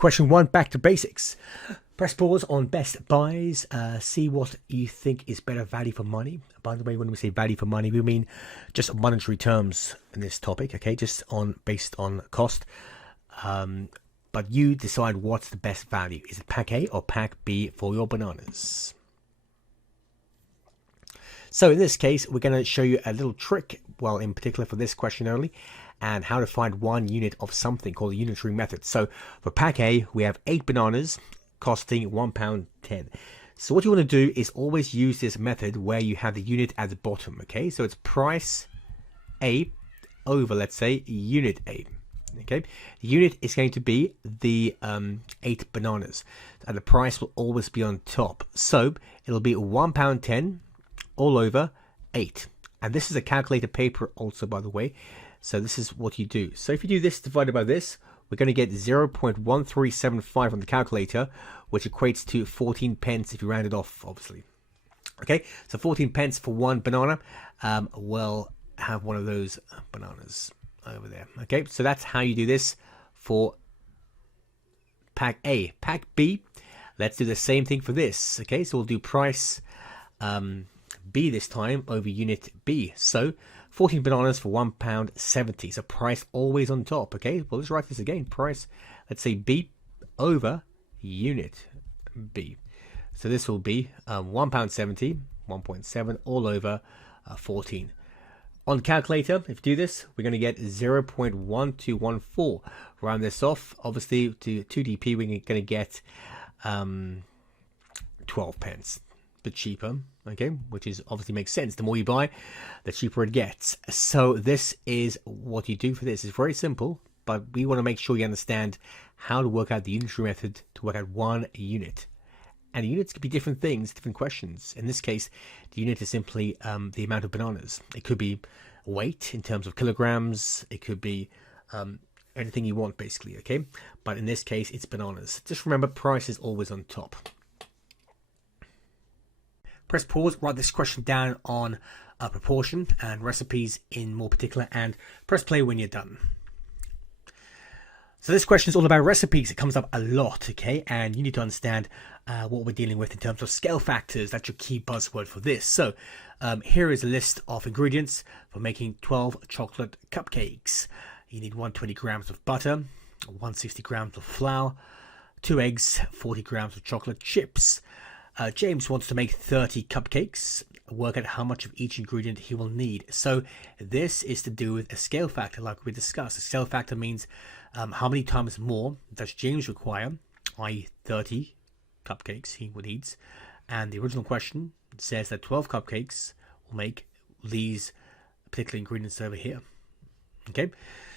Question 1, back to basics. Press pause on best buys. See what you think is better value for money. By the way, when we say value for money, we mean just monetary terms in this topic, okay? Just based on cost. But you decide what's the best value. Is it pack A or pack B for your bananas? So in this case, we're going to show you a little trick, well, in particular for this question only, and how to find 1 unit of something called the unitary method. So for pack A, we have 8 bananas costing £1.10. So what you want to do is always use this method where you have the unit at the bottom, okay? So it's price A over, let's say, unit A. Okay, the unit is going to be the 8 bananas, and the price will always be on top. So it'll be £1.10 all over 8. And this is a calculator paper also, by the way. So this is what you do. So if you do this divided by this, we're going to get 0.1375 on the calculator, which equates to 14 pence if you round it off, obviously. Okay, so 14 pence for 1 banana. We'll have one of those bananas over there. Okay, so that's how you do this for pack A. Pack B, let's do the same thing for this. Okay, so we'll do price B this time over unit B. So 14 bananas for £1.70. So price always on top. Okay, well, let's write this again. Price, let's say B over unit B. So this will be £1.70, 1.7 all over 14. On calculator, if you do this, we're going to get 0.1214. Round this off, obviously to 2dp, we're going to get 12 pence. A bit cheaper, okay, which is obviously makes sense. The more you buy, the cheaper it gets. So this is what you do for this. It's very simple, but we want to make sure you understand how to work out the unitary method to work out 1 unit. And units could be different things, different questions. In this case, the unit is simply the amount of bananas. It could be weight in terms of kilograms. It could be anything you want, basically, okay? But in this case, it's bananas. Just remember, price is always on top. Press pause, write this question down on proportion and recipes in more particular, and press play when you're done. So this question is all about recipes. It comes up a lot, okay? And you need to understand what we're dealing with in terms of scale factors. That's your key buzzword for this. So here is a list of ingredients for making 12 chocolate cupcakes. You need 120 grams of butter, 160 grams of flour, 2 eggs, 40 grams of chocolate chips. James wants to make 30 cupcakes. Work out how much of each ingredient he will need. So this is to do with a scale factor, like we discussed. A scale factor means how many times more does James require, i.e. 30 cupcakes he would eat. And the original question says that 12 cupcakes will make these particular ingredients over here. Okay,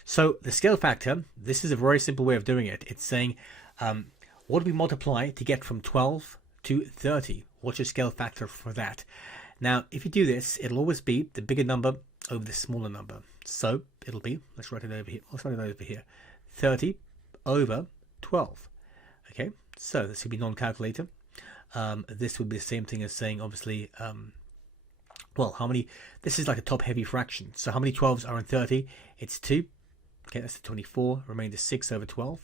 so the scale factor, this is a very simple way of doing it. It's saying what do we multiply to get from 12 to 30? What's your scale factor for that? Now, if you do this, it'll always be the bigger number over the smaller number. So it'll be, let's write it over here. Let's write it over here. 30 over 12. Okay, so this would be non-calculator. This would be the same thing as saying, obviously, well, how many, this is like a top-heavy fraction. So how many 12s are in 30? It's 2. Okay, that's the 24. Remainder 6 over 12.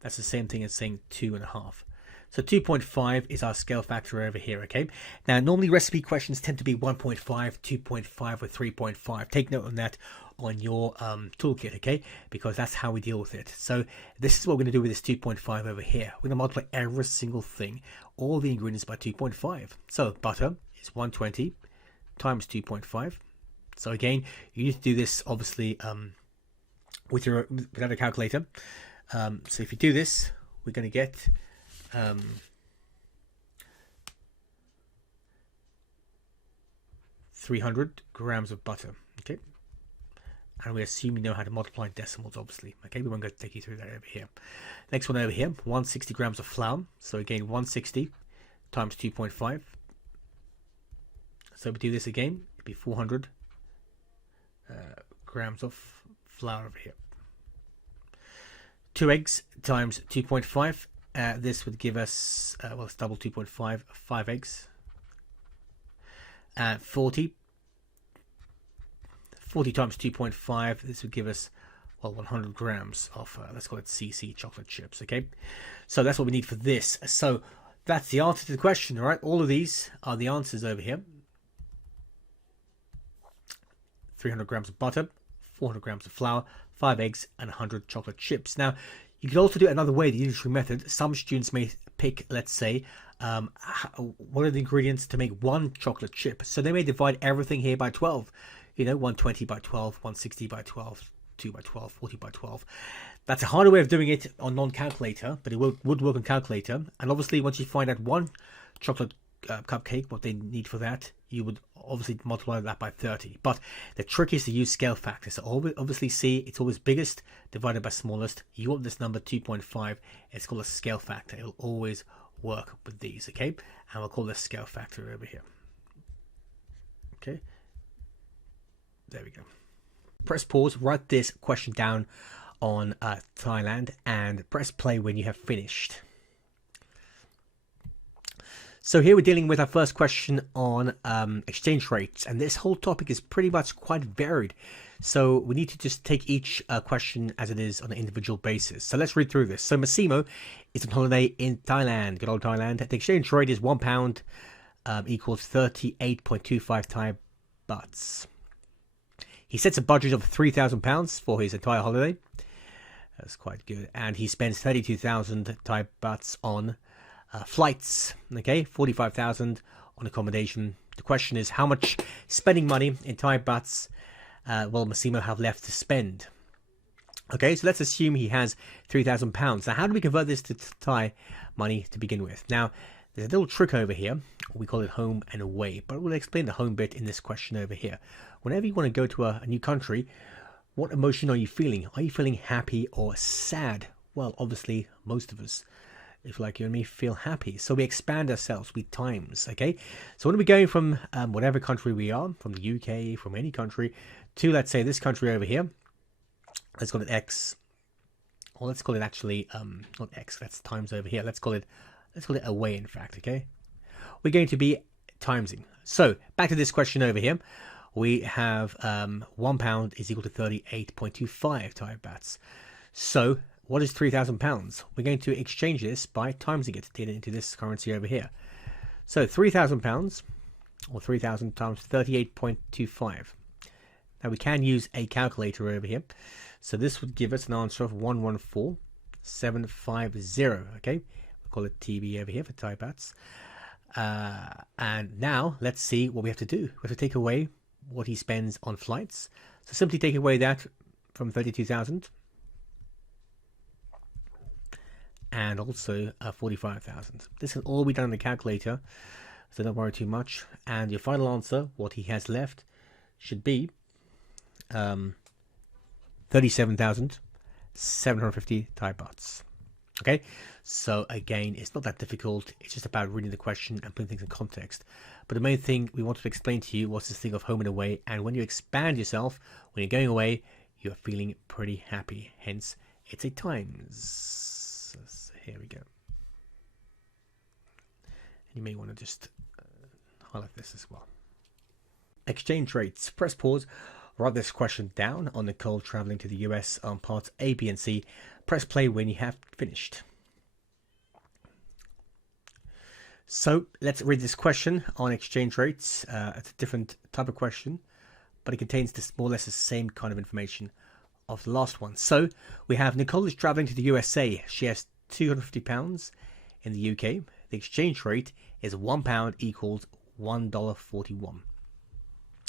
That's the same thing as saying 2.5. So 2.5 is our scale factor over here, okay? Now, normally recipe questions tend to be 1.5, 2.5, or 3.5. Take note on that on your toolkit, okay? Because that's how we deal with it. So this is what we're going to do with this 2.5 over here. We're going to multiply every single thing, all the ingredients by 2.5. So butter is 120 times 2.5. So again, you need to do this, obviously, without a calculator. So if you do this, we're going to get 300 grams of butter, okay? And we assume you know how to multiply decimals, obviously. Okay, we won't go take you through that over here. Next one over here, 160 grams of flour. So again, 160 times 2.5. So we do this again, it'd be 400 grams of flour over here. 2 eggs times 2.5. This would give us, well, it's double 2.5, 5 eggs. 40 times 2.5, this would give us well, 100 grams of, let's call it CSEE chocolate chips, okay? So that's what we need for this. So that's the answer to the question, all right? All of these are the answers over here. 300 grams of butter, 400 grams of flour, 5 eggs, and 100 chocolate chips. Now, you could also do it another way, the unitary method. Some students may pick, let's say, what are the ingredients to make one chocolate chip? So they may divide everything here by 12. You know, 120 by 12, 160 by 12, 2 by 12, 40 by 12. That's a harder way of doing it on non-calculator, but it would work on calculator. And obviously, once you find out one chocolate cupcake, what they need for that, you would obviously multiply that by 30. But the trick is to use scale factors. So obviously see, it's always biggest divided by smallest. You want this number 2.5. It's called a scale factor. It'll always work with these, okay? And we'll call this scale factor over here. Okay. There we go. Press pause, write this question down on Thailand, and press play when you have finished. So here we're dealing with our first question on exchange rates, and this whole topic is pretty much quite varied. So we need to just take each question as it is on an individual basis. So let's read through this. So Massimo is on holiday in Thailand, good old Thailand. The exchange rate is £1 equals 38.25 Thai bahts. He sets a budget of £3,000 for his entire holiday. That's quite good. And he spends 32,000 Thai bahts on flights, okay, 45,000 on accommodation. The question is, how much spending money in Thai bahts will Massimo have left to spend? Okay, so let's assume he has £3,000. Now, how do we convert this to Thai money to begin with? Now, there's a little trick over here. We call it home and away, but we'll explain the home bit in this question over here. Whenever you want to go to a new country, what emotion are you feeling? Are you feeling happy or sad? Well, obviously, most of us, if like you and me, feel happy. So we expand ourselves with times, okay? So when we're going from whatever country we are, from the UK, from any country, to, let's say, this country over here, let's call it X, or let's call it actually, not X, that's times over here. Let's call it away, in fact, okay? We're going to be timesing. So back to this question over here. We have £1 is equal to 38.25 Thai bahts. So what is £3,000? We're going to exchange this by timesing it into this currency over here. So £3,000, or 3,000 times 38.25. Now we can use a calculator over here. So this would give us an answer of 114,750. Okay, we'll call it TB over here for Thai bahts. And now let's see what we have to do. We have to take away what he spends on flights. So simply take away that from 32,000 and also 45,000. This can all be done on the calculator, so don't worry too much. And your final answer, what he has left, should be 37,750 Thai bahts. Okay, so again, it's not that difficult. It's just about reading the question and putting things in context. But the main thing we wanted to explain to you was this thing of home and away. And when you expand yourself, when you're going away, you're feeling pretty happy. Hence, it's a times. So here we go. And you may want to just highlight this as well. Exchange rates. Press pause. Write this question down on Nicole traveling to the US on parts A, B, and C. Press play when you have finished. So let's read this question on exchange rates. It's a different type of question, but it contains this more or less the same kind of information of the last one. So we have Nicole is traveling to the USA. She has £250 in the UK. The exchange rate is £1 equals $1.41.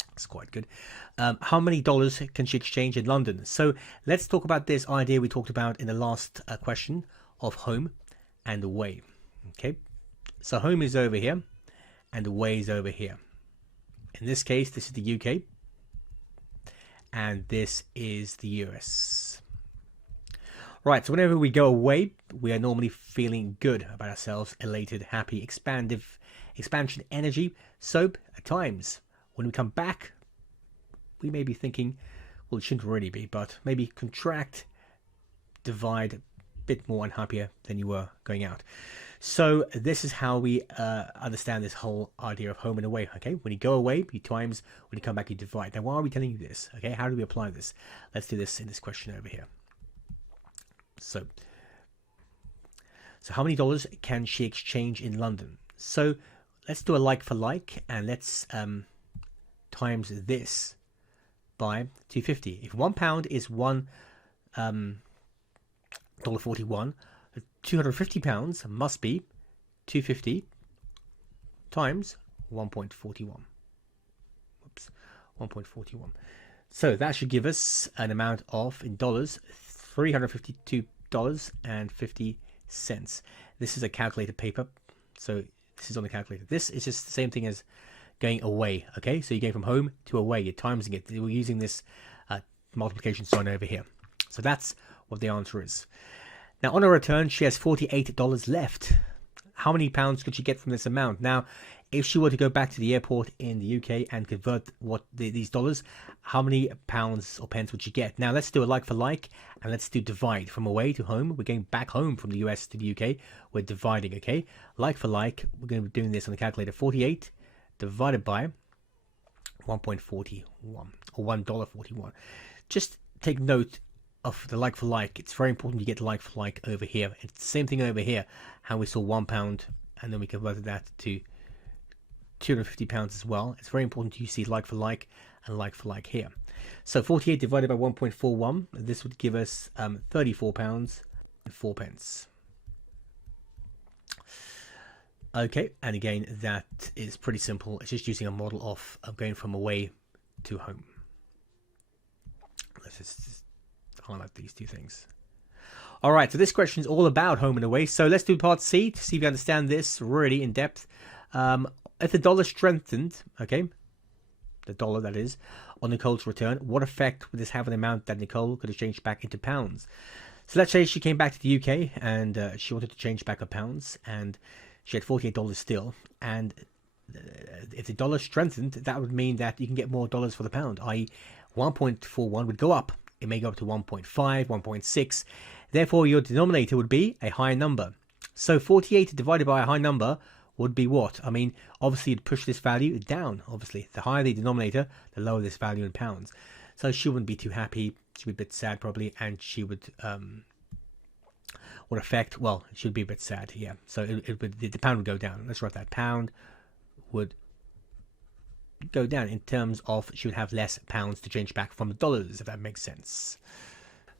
That's quite good. How many dollars can she exchange in London? So let's talk about this idea we talked about in the last question of home and away. Okay, so home is over here and away is over here. In this case, this is the UK and this is the US. Right, so whenever we go away, we are normally feeling good about ourselves, elated, happy, expansion energy. So at times, when we come back, we may be thinking, well, it shouldn't really be, but maybe contract, divide, a bit more unhappier than you were going out. So this is how we understand this whole idea of home and away. Okay, when you go away, you times. When you come back, you divide. Now, why are we telling you this? Okay, how do we apply this? Let's do this in this question over here. So how many dollars can she exchange in London? So let's do a like for like, and let's times this by 250. If £1 is $1.41, £250 must be 250 times 1.41. Whoops, 1.41. So that should give us an amount of, in dollars, $352.50. This is a calculated paper, so this is on the calculator. This is just the same thing as going away. Okay, so you're going from home to away, you're timesing it. We're using this multiplication sign over here. So that's what the answer is. Now, on her return, she has $48 left. How many pounds could she get from this amount? Now, if she were to go back to the airport in the UK and convert these dollars, how many pounds or pence would she get? Now, let's do a like for like, and let's do divide. From away to home, we're going back home from the US to the UK. We're dividing, okay? Like for like, we're going to be doing this on the calculator. 48 divided by 1.41 or $1.41. Just take note of the like for like. It's very important you get like for like over here. It's the same thing over here, how we saw £1 and then we converted that to £250 as well. It's very important you see like for like and like for like here. So 48 divided by 1.41, this would give us £34 and 4 pence. Okay, and again, that is pretty simple. It's just using a model of going from away to home. Let's just highlight these two things. All right, so this question is all about home and away. So let's do part C to see if you understand this really in depth. If the dollar strengthened, okay, the dollar that is, on Nicole's return, what effect would this have on the amount that Nicole could exchange back into pounds? So let's say she came back to the UK and she wanted to change back her pounds, and she had $48 still, and if the dollar strengthened, that would mean that you can get more dollars for the pound, i.e. 1.41 would go up. It may go up to 1.5, 1.6. Therefore, your denominator would be a higher number. So 48 divided by a high number would be what? I mean, obviously, you'd push this value down. Obviously, the higher the denominator, the lower this value in pounds. So she wouldn't be too happy. She'd be a bit sad probably, and she would affect, well, it should be a bit sad, yeah. So the pound would go down. Let's write that. Pound would go down in terms of she would have less pounds to change back from the dollars, if that makes sense.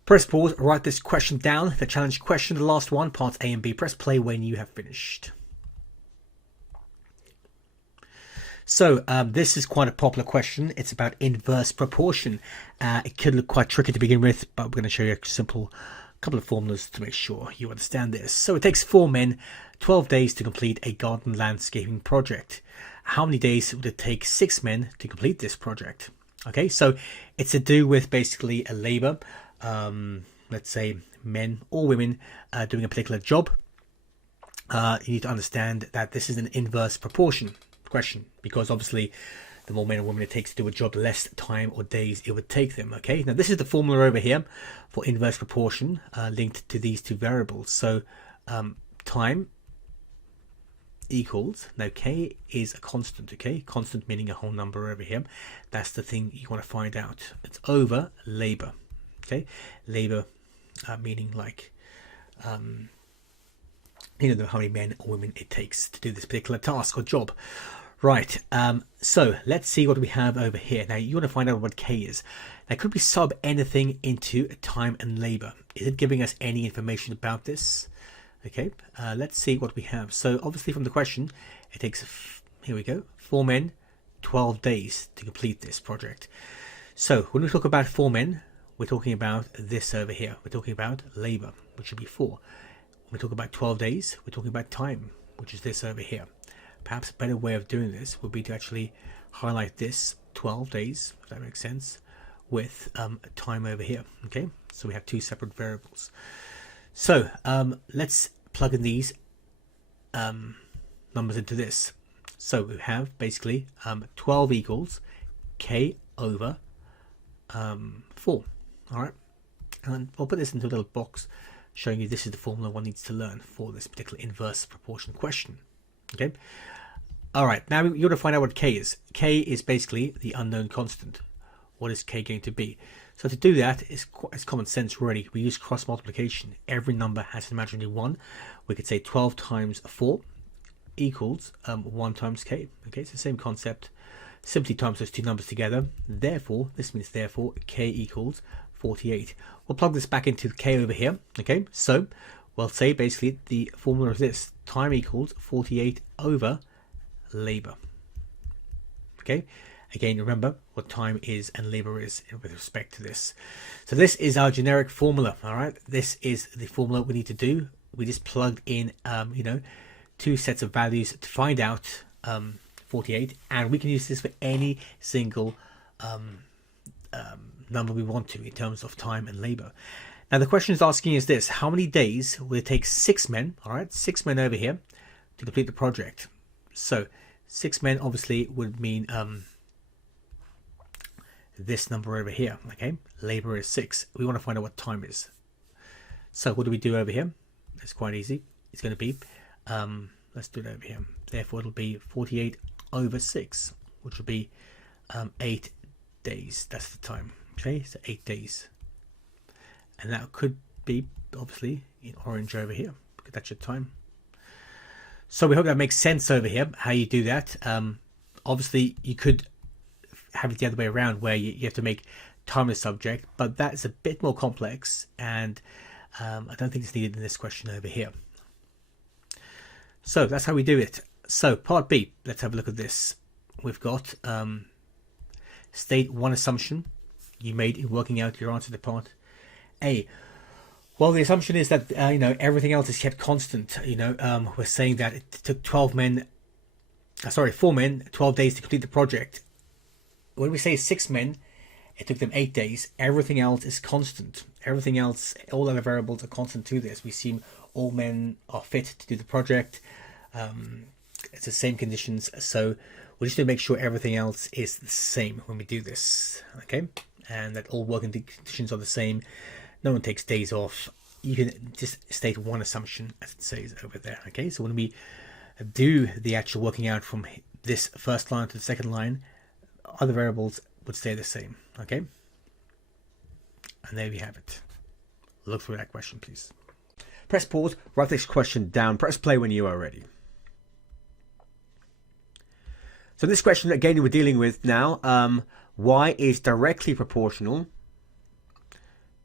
Press pause, write this question down, the challenge question, the last one, parts A and B. Press play when you have finished. So this is quite a popular question. It's about inverse proportion. It could look quite tricky to begin with, but we're going to show you a simple couple of formulas to make sure you understand this. So it takes 4 men 12 days to complete a garden landscaping project. How many days would it take 6 men to complete this project? Okay, so it's to do with basically a labor, let's say men or women doing a particular job. You need to understand that this is an inverse proportion question, because obviously the more men or women it takes to do a job, the less time or days it would take them. Okay, now this is the formula over here for inverse proportion linked to these two variables. So time equals, now k is a constant, okay, constant meaning a whole number over here. That's the thing you want to find out. It's over labor, okay, labor meaning like you know how many men or women it takes to do this particular task or job. Right, so let's see what we have over here. Now you want to find out what k is. Now could we sub anything into time and labor? Is it giving us any information about this? Okay, let's see what we have. So obviously from the question, it takes, here we go, 4 men, 12 days to complete this project. So when we talk about 4 men, we're talking about this over here. We're talking about labor, which should be 4. When we talk about 12 days, we're talking about time, which is this over here. Perhaps a better way of doing this would be to actually highlight this 12 days, if that makes sense, with time over here. Okay, so we have 2 separate variables. So let's plug in these numbers into this. So we have basically 12 equals k over 4. All right, and I'll put this into a little box showing you this is the formula one needs to learn for this particular inverse proportion question. Okay. All right. Now you want to find out what k is. K is basically the unknown constant. What is k going to be? So to do that, it's common sense really. We use cross multiplication. Every number has an imaginary 1. We could say 12 times 4 equals 1 times k. Okay, it's the same concept. Simply times those two numbers together. Therefore, this means therefore k equals 48. We'll plug this back into k over here. Okay, so we'll say basically the formula is this: time equals 48 over labor. Okay. Again, remember what time is and labor is with respect to this. So this is our generic formula. All right, this is the formula we need to do. We just plugged in, two sets of values to find out 48, and we can use this for any single number we want to in terms of time and labor. Now the question is asking is this: how many days will it take 6 men? All right, 6 men over here to complete the project. So 6 men obviously would mean this number over here. Okay, labor is 6. We want to find out what time is. So what do we do over here? It's quite easy. It's going to be let's do it over here. Therefore it'll be 48 over 6, which will be 8 days. That's the time. Okay, so 8 days, and that could be obviously in orange over here because that's your time. So we hope that makes sense over here how you do that. Obviously you could have it the other way around where you have to make time the subject, but that's a bit more complex, and I don't think it's needed in this question over here. So that's how we do it. So part B, let's have a look at this. We've got state one assumption you made in working out your answer to part A. Well, the assumption is that everything else is kept constant. We're saying that it took 4 men 12 days to complete the project. When we say 6 men, it took them 8 days. Everything else is constant. Everything else, all other variables are constant to this. We assume all men are fit to do the project. It's the same conditions. So we just need to make sure everything else is the same when we do this. Okay, and that all working conditions are the same. No one takes days off. You can just state one assumption as it says over there. Okay, so when we do the actual working out from this first line to the second line, other variables would stay the same. Okay, and there we have it. Look through that question, please. Press pause, write this question down, press play when you are ready. So this question again we're dealing with now, y is directly proportional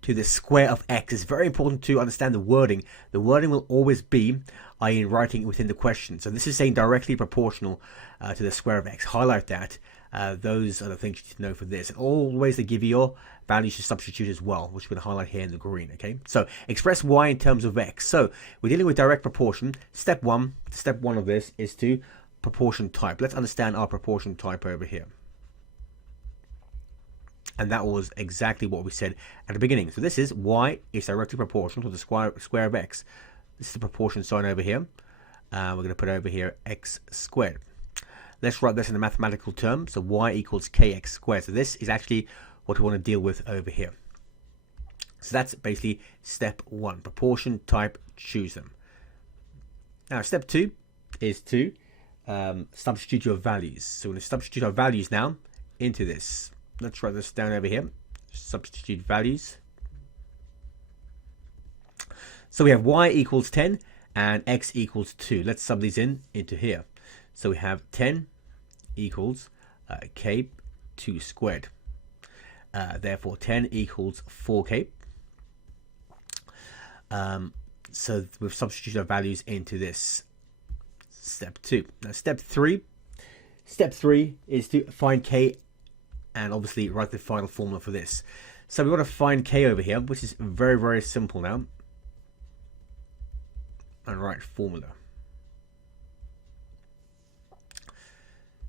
to the square of x. It's very important to understand the wording. The wording will always be, i.e. writing within the question. So this is saying directly proportional to the square of x. Highlight that. Those are the things you need to know for this. And always they give you your values to substitute as well, which we're going to highlight here in the green. Okay, so express y in terms of x. So we're dealing with direct proportion. Step one of this is to proportion type. Let's understand our proportion type over here. And that was exactly what we said at the beginning. So this is y is directly proportional to the square of x. This is the proportion sign over here. We're going to put over here x squared. Let's write this in a mathematical term. So y equals kx squared. So this is actually what we want to deal with over here. So that's basically step one. Proportion type, choose them. Now step two is to substitute your values. So we're going to substitute our values now into this. Let's write this down over here. Substitute values. So we have y equals 10 and x equals 2. Let's sub these into here. So we have 10 equals k2 squared. Therefore 10 equals 4k. So we've substituted our values into this. Step 2. Now step 3 is to find k and obviously write the final formula for this. So we want to find k over here, which is very, very simple now. And write formula.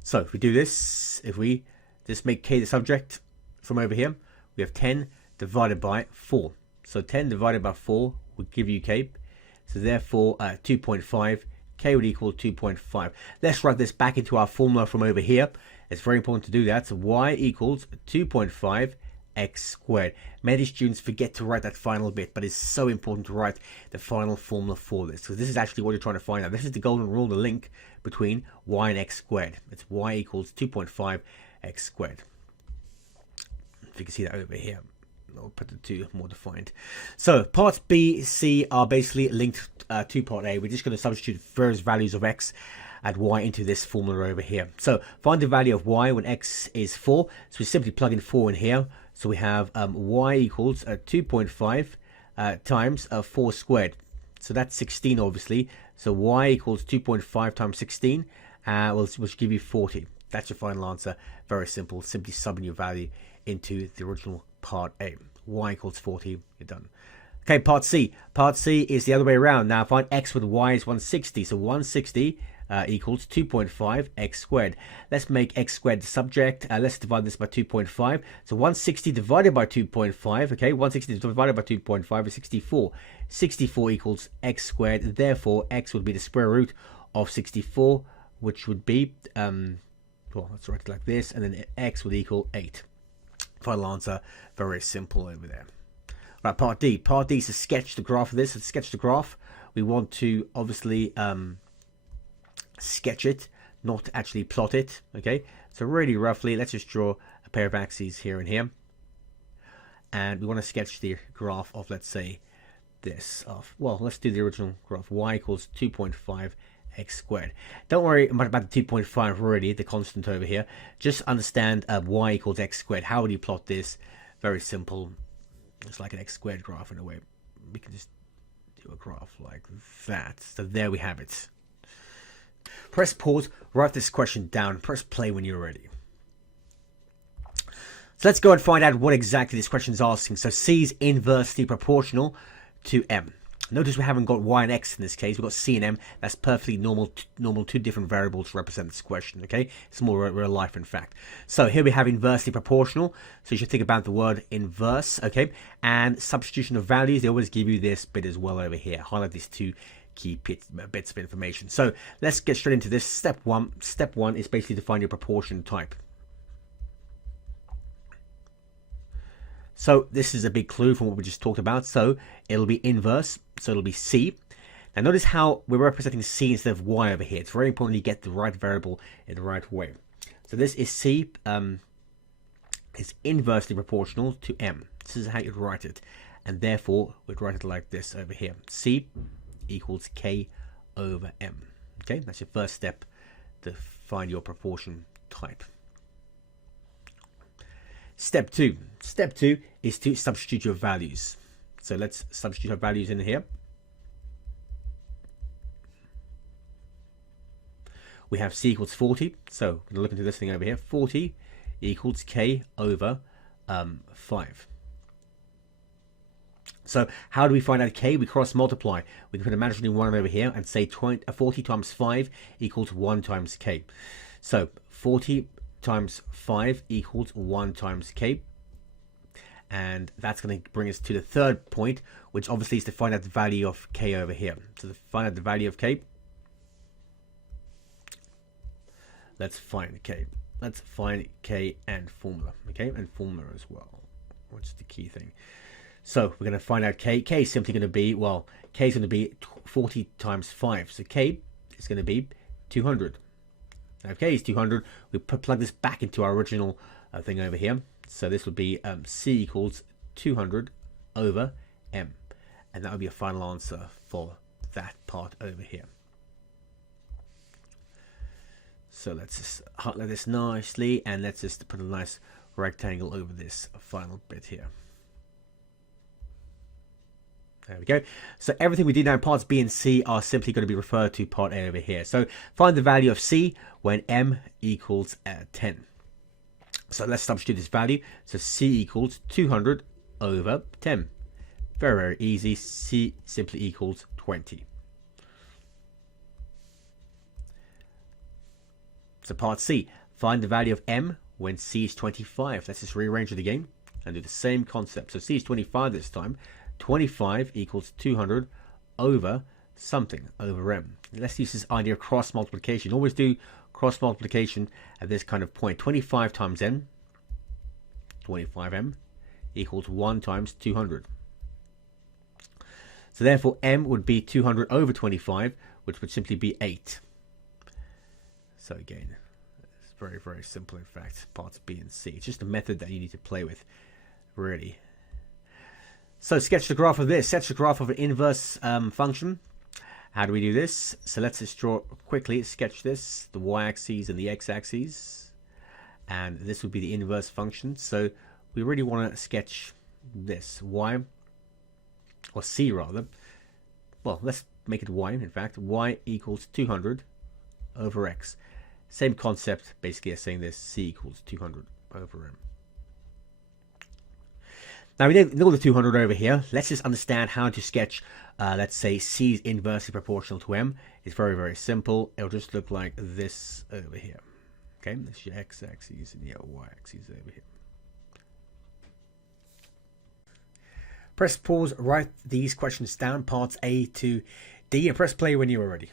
So if we do this, if we just make k the subject from over here, we have 10 divided by 4. So 10 divided by 4 would give you k. So therefore 2.5, k would equal 2.5. Let's write this back into our formula from over here. It's very important to do that. So y equals 2.5 x squared. Many students forget to write that final bit, but it's so important to write the final formula for this, because this is actually what you're trying to find out. This is the golden rule, the link between y and x squared. It's y equals 2.5 x squared. If you can see that over here, I'll put the two more defined. So parts B, C are basically linked to part A. We're just going to substitute various values of x and y into this formula over here. So find the value of y when x is 4. So we simply plug in 4 in here. So we have y equals 2.5 times 4 squared. So that's 16 obviously. So y equals 2.5 times 16, which give you 40. That's your final answer. Very simple. Simply subbing your value into the original part A. Y equals 40. You're done. Okay, part C. Part C is the other way around. Now find x with y is 160. So 160 equals 2.5 x squared. Let's make x squared the subject. Let's divide this by 2.5. So 160 divided by 2.5. Okay, 160 divided by 2.5 is 64. 64 equals x squared. Therefore, x would be the square root of 64, which would be, well, let's write it like this, and then x would equal 8. Final answer, very simple over there. Right, part D. Part D is to sketch the graph of this. To sketch the graph, we want to obviously sketch it, not actually plot it. Okay, so really roughly, let's just draw a pair of axes here and here. And we want to sketch the graph of, let's say, this. Well, let's do the original graph. Y equals 2.5 x squared. Don't worry about the 2.5 already, the constant over here. Just understand y equals x squared. How would you plot this? Very simple. It's like an x squared graph in a way. We can just do a graph like that. So there we have it. Press pause, write this question down, press play when you're ready. So let's go and find out what exactly this question is asking. So C is inversely proportional to M. Notice we haven't got y and x in this case. We've got c and m. That's perfectly normal, two different variables to represent this question, okay? It's more real life, in fact. So here we have inversely proportional. So you should think about the word inverse, okay? And substitution of values, they always give you this bit as well over here. Highlight these two key bits of information. So let's get straight into this. Step one is basically to find your proportion type. So this is a big clue from what we just talked about. So it'll be inverse. So it'll be C. Now notice how we're representing C instead of Y over here. It's very important you get the right variable in the right way. So this is C is inversely proportional to M. This is how you'd write it. And therefore, we'd write it like this over here. C equals K over M. Okay, that's your first step to find your proportion type. Step two is to substitute your values. So let's substitute our values in here. We have C equals 40. So we're going to look into this thing over here. 40 equals K over 5. So how do we find out K? We cross multiply. We can put a imaginary 1 over here and say 40 times 5 equals 1 times K. So 40 times 5 equals 1 times K. And that's going to bring us to the third point, which obviously is to find out the value of K over here. So to find out the value of K, let's find K. Let's find K and formula. Okay, and formula as well, which is the key thing. So we're going to find out K. K is simply going to be, well, K is going to be 40 times 5. So K is going to be 200. Now, if K is 200, we plug this back into our original thing over here. So this would be C equals 200 over M. And that would be a final answer for that part over here. So let's just highlight this nicely, and let's just put a nice rectangle over this final bit here. There we go. So everything we do now in parts B and C are simply going to be referred to part A over here. So find the value of C when M equals 10. So let's substitute this value. So C equals 200 over 10. Very, very easy. C simply equals 20. So part C, find the value of M when C is 25. Let's just rearrange it again and do the same concept. So C is 25 this time. 25 equals 200 over something, over M. Let's use this idea of cross multiplication. Always do cross multiplication at this kind of point. 25 times M, 25M, equals 1 times 200. So therefore m would be 200 over 25, which would simply be 8. So again, it's very, very simple in fact, parts B and C. It's just a method that you need to play with, really. So sketch the graph of this. Sketch the graph of an inverse function. How do we do this? So let's just draw quickly, sketch this, the y-axis and the x-axis. And this would be the inverse function. So we really want to sketch this, y, or c rather. Well, let's make it y, in fact. Y equals 200 over x. Same concept, basically, as saying this, c equals 200 over m. Now we know the 200 over here. Let's just understand how to sketch, let's say, c is inversely proportional to m. It's very, very simple. It'll just look like this over here. Okay, that's your x-axis and your y-axis over here. Press pause, write these questions down, parts A to D, and press play when you are ready.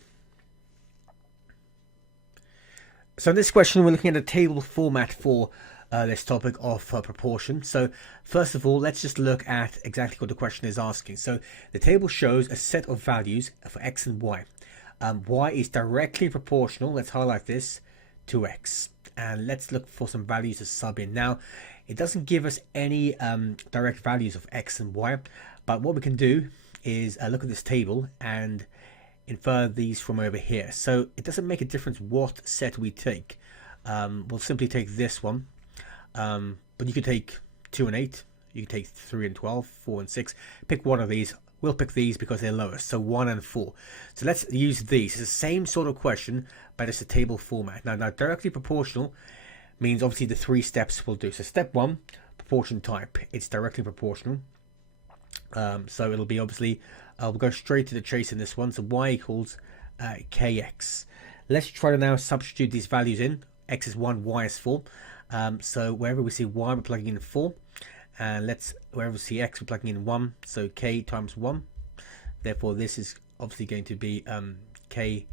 So in this question, we're looking at a table format for this topic of proportion. So first of all, let's just look at exactly what the question is asking. So the table shows a set of values for x and y. Y is directly proportional, let's highlight this, to x. And let's look for some values to sub in. Now, it doesn't give us any direct values of x and y, but what we can do is look at this table and infer these from over here. So it doesn't make a difference what set we take. We'll simply take this one, but you could take 2 and 8, you can take 3 and 12, 4 and 6. Pick one of these. We'll pick these because they're lowest, so 1 and 4. So let's use these. It's the same sort of question, but it's a table format. Now directly proportional means obviously the 3 steps we'll do. So step 1, proportion type. It's directly proportional. So it'll be obviously, we'll go straight to the chase in this one. So y equals kx. Let's try to now substitute these values in. X is 1, y is 4. So wherever we see y, we're plugging in 4. And wherever we see x, we're plugging in 1. So k times 1. Therefore, this is obviously going to be, k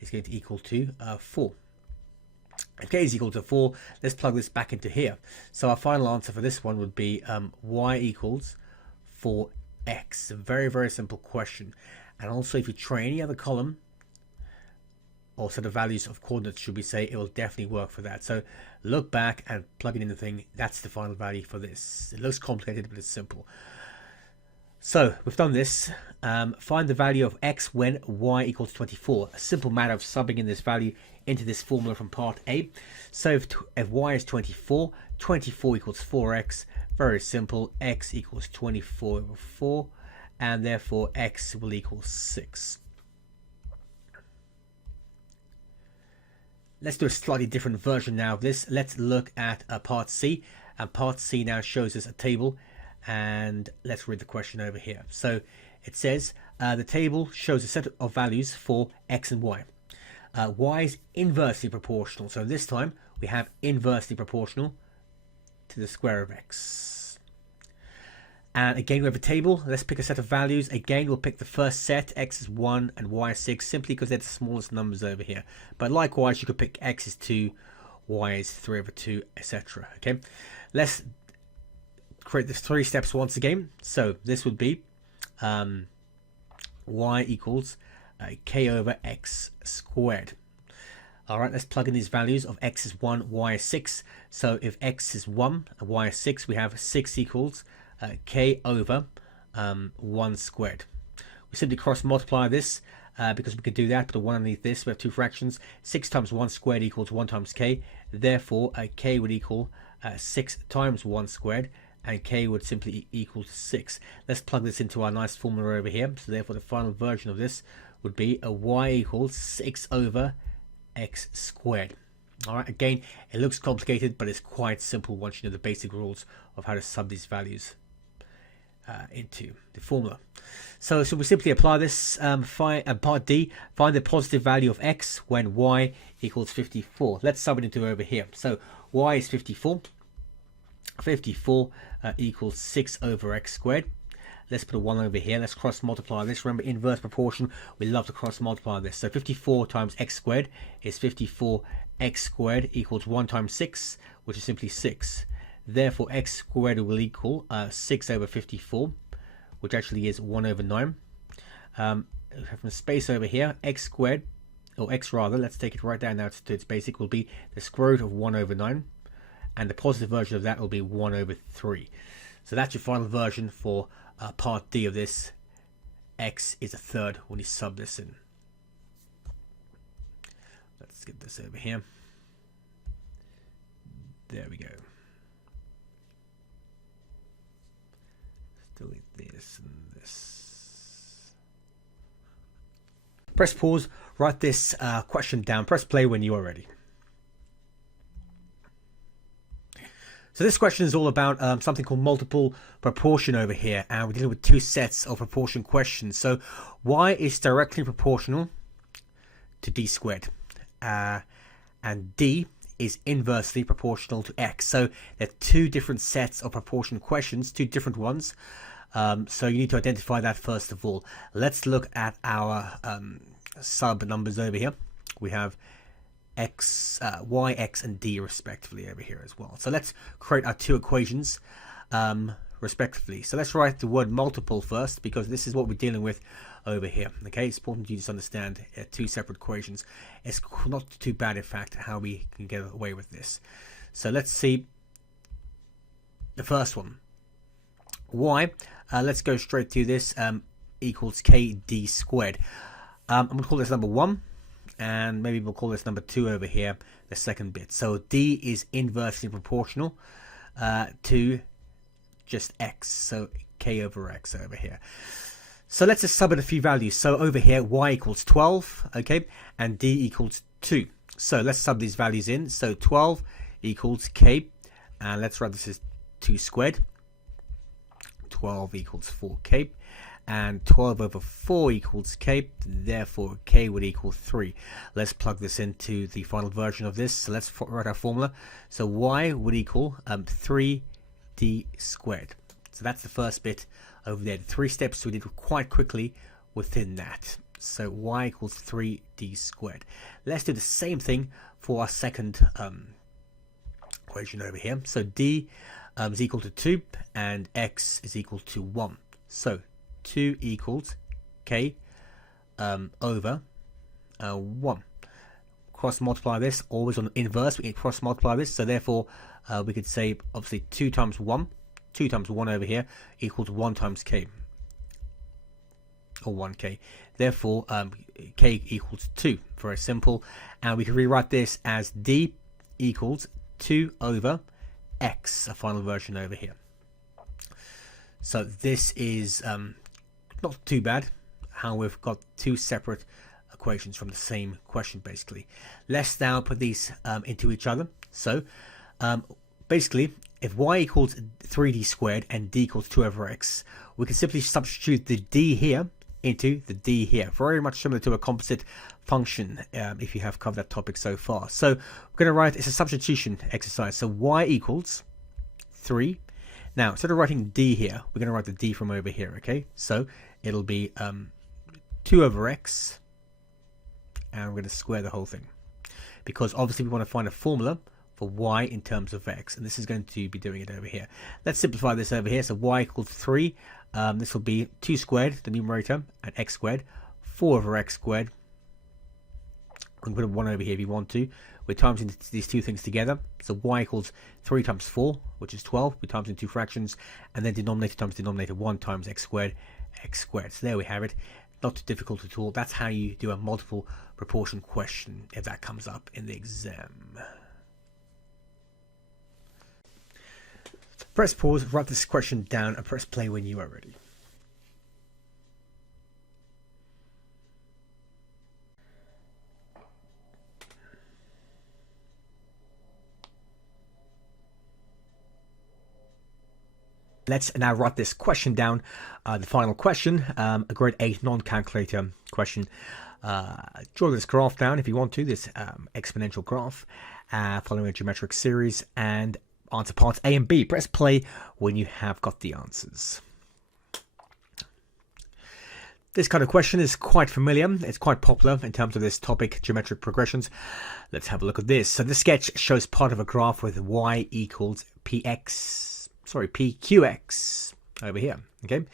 is going to equal to 4. If k is equal to 4, let's plug this back into here. So our final answer for this one would be y equals 4x. A very, very simple question. And also, if you try any other column, or set of values of coordinates, should we say, it will definitely work for that. So look back and plug it in the thing. That's the final value for this. It looks complicated, but it's simple. So we've done this. Find the value of x when y equals 24. A simple matter of subbing in this value into this formula from part A. So if y is 24, 24 equals 4x. Very simple. X equals 24 over 4, and therefore x will equal 6. Let's do a slightly different version now of this. Let's look at part C. And part C now shows us a table. And let's read the question over here. So it says the table shows a set of values for x and y. Y is inversely proportional. So this time we have inversely proportional to the square of x. And again, we have a table. Let's pick a set of values. Again, we'll pick the first set. X is 1 and y is 6, simply because they're the smallest numbers over here. But likewise, you could pick x is 2, y is 3 over 2, etc. Okay, let's create the 3 steps once again. So this would be y equals k over x squared. All right, let's plug in these values of x is 1, y is 6. So if x is 1 and y is 6, we have 6 equals k over 1 squared. We simply cross multiply this because we could do that, but the 1 underneath this, we have 2 fractions. 6 times 1 squared equals 1 times k. Therefore, k would equal 6 times 1 squared, and k would simply equal to 6. Let's plug this into our nice formula over here. So therefore, the final version of this would be a y equals 6 over x squared. All right, again, it looks complicated, but it's quite simple once you know the basic rules of how to sub these values into the formula. So we simply apply this. Part D, find the positive value of x when y equals 54. Let's sub it into over here. So y is 54. 54 equals 6 over x squared. Let's put a 1 over here. Let's cross multiply this. Remember, inverse proportion, we love to cross multiply this. So 54 times x squared is 54 x squared equals 1 times 6, which is simply 6. Therefore, x squared will equal 6 over 54, which actually is 1 over 9. From space over here, x squared, or x rather, let's take it right down now to its basic, will be the square root of 1 over 9. And the positive version of that will be 1 over 3. So that's your final version for part D of this. X is a third when you sub this in. Let's get this over here. There we go. Delete this and this. Press pause, write this question down, press play when you are ready. So this question is all about something called multiple proportion over here, and we're dealing with two sets of proportion questions. So y is directly proportional to d squared, and d is inversely proportional to x. So there are two different sets of proportion questions, two different ones. So you need to identify that first of all. Let's look at our sub numbers over here. We have x, y, x, and d respectively over here as well. So let's create our two equations respectively. So let's write the word multiple first, because this is what we're dealing with over here. Okay, it's important you just understand two separate equations. It's not too bad, in fact, how we can get away with this. So let's see the first one. Y, let's go straight to this, equals kd squared. I'm going to call this number 1. And maybe we'll call this number 2 over here, the second bit. So d is inversely proportional to just x, so k over x over here. So let's just sub in a few values. So over here, y equals 12, okay, and d equals 2. So let's sub these values in. So 12 equals k, and let's write this as 2 squared. 12 equals 4k. And 12 over 4 equals k, therefore k would equal 3. Let's plug this into the final version of this. So let's write our formula. So y would equal 3d squared. So that's the first bit over there. The 3 steps we did quite quickly within that. So y equals 3d squared. Let's do the same thing for our second equation over here. So d is equal to 2 and x is equal to 1. So 2 equals k over 1. Cross multiply this, always on the inverse, we can cross multiply this, so therefore we could say obviously 2 times 1 over here equals 1 times k, or 1k. Therefore k equals 2, very simple, and we can rewrite this as d equals 2 over x, a final version over here. So this is not too bad how we've got two separate equations from the same question basically. Let's now put these into each other. So basically, if y equals 3d squared and d equals 2 over x, we can simply substitute the d here into the d here. Very much similar to a composite function, if you have covered that topic so far. So we're going to write, it's a substitution exercise. So y equals 3. Now, instead of writing d here, we're going to write the d from over here, okay? So it'll be 2 over x, and we're going to square the whole thing. Because obviously we want to find a formula for y in terms of x, and this is going to be doing it over here. Let's simplify this over here. So y equals 3. This will be 2 squared, the numerator, and x squared. 4 over x squared. We can put a 1 over here if you want to. We're timesing these two things together. So y equals 3 times 4, which is 12. We times in two fractions, and then denominator times denominator, 1 times x squared, x squared. So there we have it. Not too difficult at all. That's how you do a multiple proportion question if that comes up in the exam. Press pause, write this question down, and press play when you are ready. Let's now write this question down, the final question, a grade 8 non-calculator question. Draw this graph down if you want to, this exponential graph, following a geometric series, and answer parts A and B. Press play when you have got the answers. This kind of question is quite familiar. It's quite popular in terms of this topic, geometric progressions. Let's have a look at this. So the sketch shows part of a graph with y equals pqx over here. Okay.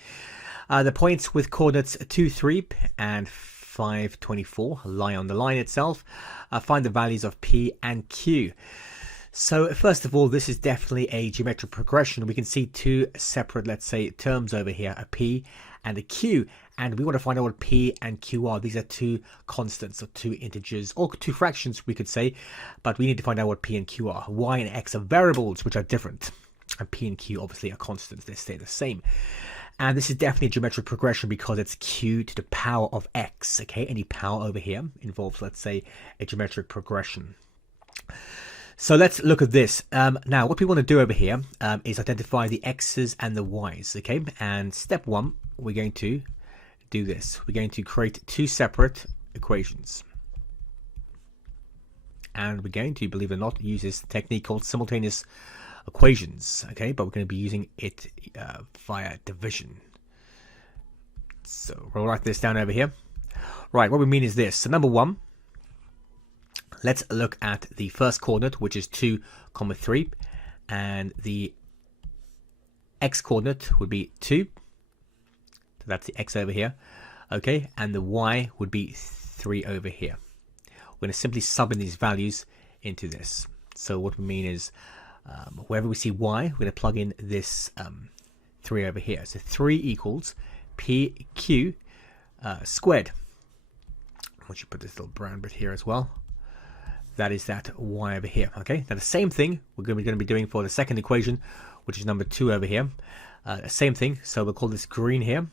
The points with coordinates 2, 3, and 5, 24 lie on the line itself. Find the values of p and q. So first of all, this is definitely a geometric progression. We can see two separate, let's say, terms over here, a p and a q. And we want to find out what p and q are. These are two constants, or two integers, or two fractions, we could say. But we need to find out what p and q are. Y and x are variables, which are different. And p and q obviously are constants. They stay the same. And this is definitely a geometric progression because it's q to the power of x. Okay, any power over here involves, let's say, a geometric progression. So let's look at this. Now, what we want to do over here is identify the x's and the y's. Okay, and step one, we're going to do this. We're going to create two separate equations. And we're going to, believe it or not, use this technique called simultaneous equations. Okay, but we're going to be using it via division. So we'll write this down over here. Right, what we mean is this. So number one, let's look at the first coordinate, which is 2, 3, and the x coordinate would be 2. So that's the x over here. Okay, and the y would be 3 over here. We're going to simply sub in these values into this. So what we mean is, wherever we see y, we're going to plug in this 3 over here. So 3 equals pq squared. I should put this little brown bit here as well. That is that y over here. Okay, now the same thing we're going to be doing for the second equation, which is number 2 over here. Same thing, so we'll call this green here.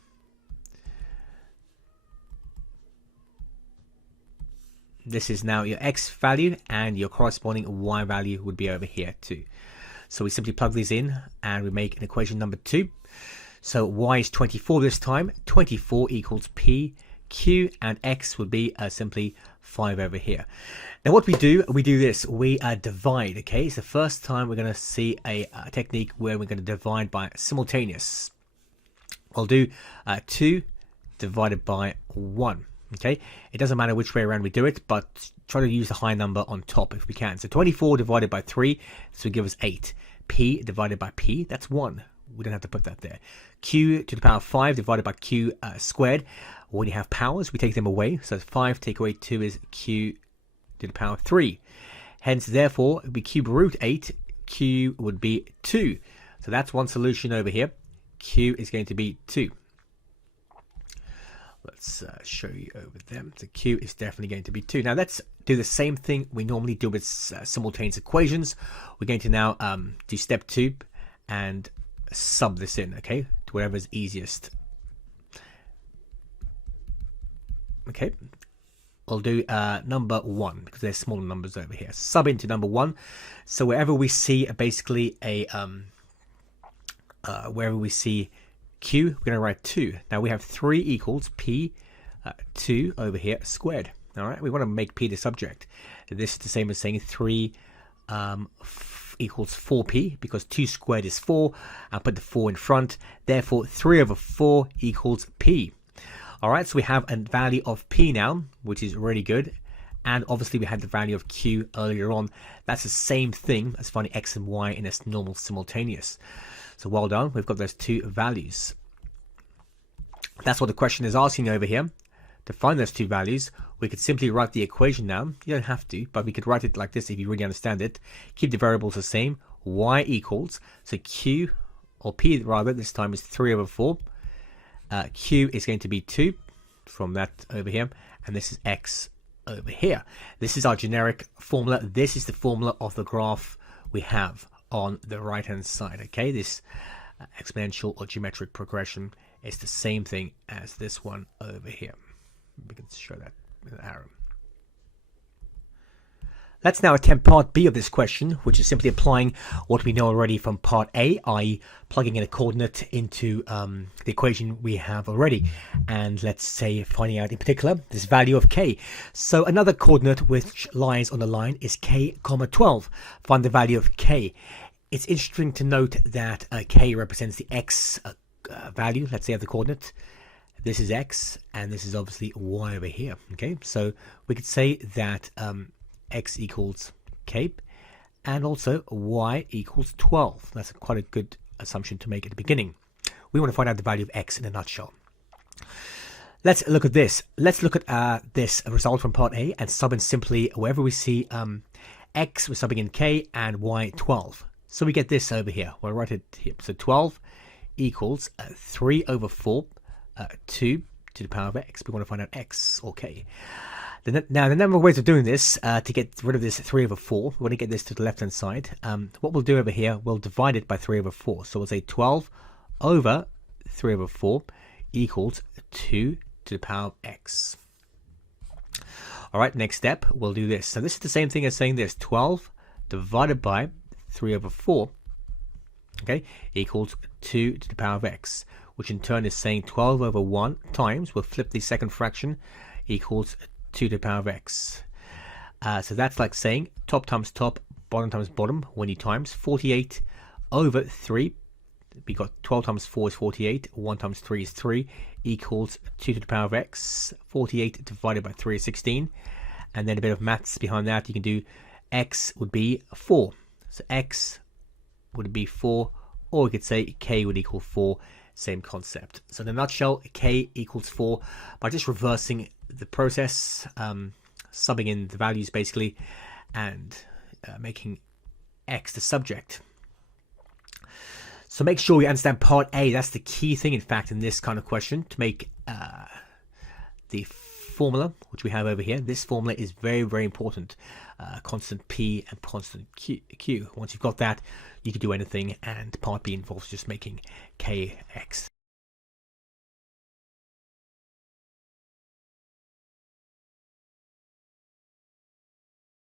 This is now your x value, and your corresponding y value would be over here too. So we simply plug these in and we make an equation number 2. So y is 24 this time. 24 equals p, q, and x would be simply 5 over here. Now what we do this. We divide. Okay, it's the first time we're going to see a technique where we're going to divide by simultaneous. I'll do 2 divided by 1. Okay, it doesn't matter which way around we do it, but try to use the high number on top if we can. So 24 divided by 3, this will give us 8. P divided by p, that's 1. We don't have to put that there. Q to the power of 5 divided by q squared. When you have powers, we take them away. So 5 take away 2 is q to the power of 3. Hence, therefore, if we cube root 8, q would be 2. So that's one solution over here. Q is going to be 2. Let's show you over them. So q is definitely going to be 2. Now let's do the same thing we normally do with simultaneous equations. We're going to now do step 2 and sub this in, okay, to whatever is easiest. Okay, we'll do number 1 because there's smaller numbers over here. Sub into number 1. So wherever we see basically a wherever we see q, we're going to write 2. Now we have 3 equals p 2 over here squared. All right, we want to make p the subject. This is the same as saying 3 equals 4p because 2 squared is 4. I'll put the 4 in front. Therefore, 3 over 4 equals p. All right, so we have a value of p now, which is really good. And obviously we had the value of q earlier on. That's the same thing as finding x and y in this normal simultaneous. So well done, we've got those two values. That's what the question is asking over here. To find those two values, we could simply write the equation now. You don't have to, but we could write it like this if you really understand it. Keep the variables the same. Y equals, so q, or p rather, this time is 3 over 4. Q is going to be 2 from that over here, and this is x over here. This is our generic formula. This is the formula of the graph we have on the right hand side. Okay, this exponential or geometric progression is the same thing as this one over here. We can show that with an arrow. Let's now attempt part B of this question, which is simply applying what we know already from part A, i.e. plugging in a coordinate into the equation we have already. And let's say finding out in particular this value of k. So another coordinate which lies on the line is k, 12. Find the value of k. It's interesting to note that k represents the x value, let's say, of the coordinate. this is x, and this is obviously y over here. Okay, so we could say that x equals k, and also y equals 12. That's quite a good assumption to make at the beginning. We want to find out the value of x in a nutshell. Let's look at this. Let's look at this result from part A and sub in simply wherever we see x, we're subbing in k, and y 12. So we get this over here. We'll write it here. So 12 equals 3 over 4, 2 to the power of x. We want to find out x or k. Now, the number of ways of doing this, to get rid of this 3 over 4, we want to get this to the left-hand side. What we'll do over here, we'll divide it by 3 over 4. So we'll say 12 over 3 over 4 equals 2 to the power of x. All right, next step, we'll do this. So this is the same thing as saying this. 12 divided by 3 over 4, okay, equals 2 to the power of x, which in turn is saying 12 over 1 times, we'll flip the second fraction, equals 2 to the power of x. So that's like saying top times top, bottom times bottom, when you times 48 over 3. We got 12 times 4 is 48, 1 times 3 is 3, equals 2 to the power of x. 48 divided by 3 is 16. And then a bit of maths behind that. You can do x would be 4. So x would be 4, or we could say k would equal 4. Same concept. So in a nutshell, k equals 4 by just reversing the process, subbing in the values basically, and making x the subject. So make sure you understand part A. That's the key thing, in fact, in this kind of question, to make the formula, which we have over here. This formula is very, very important. Constant P and constant Q. Once you've got that, you can do anything, and part B involves just making kx.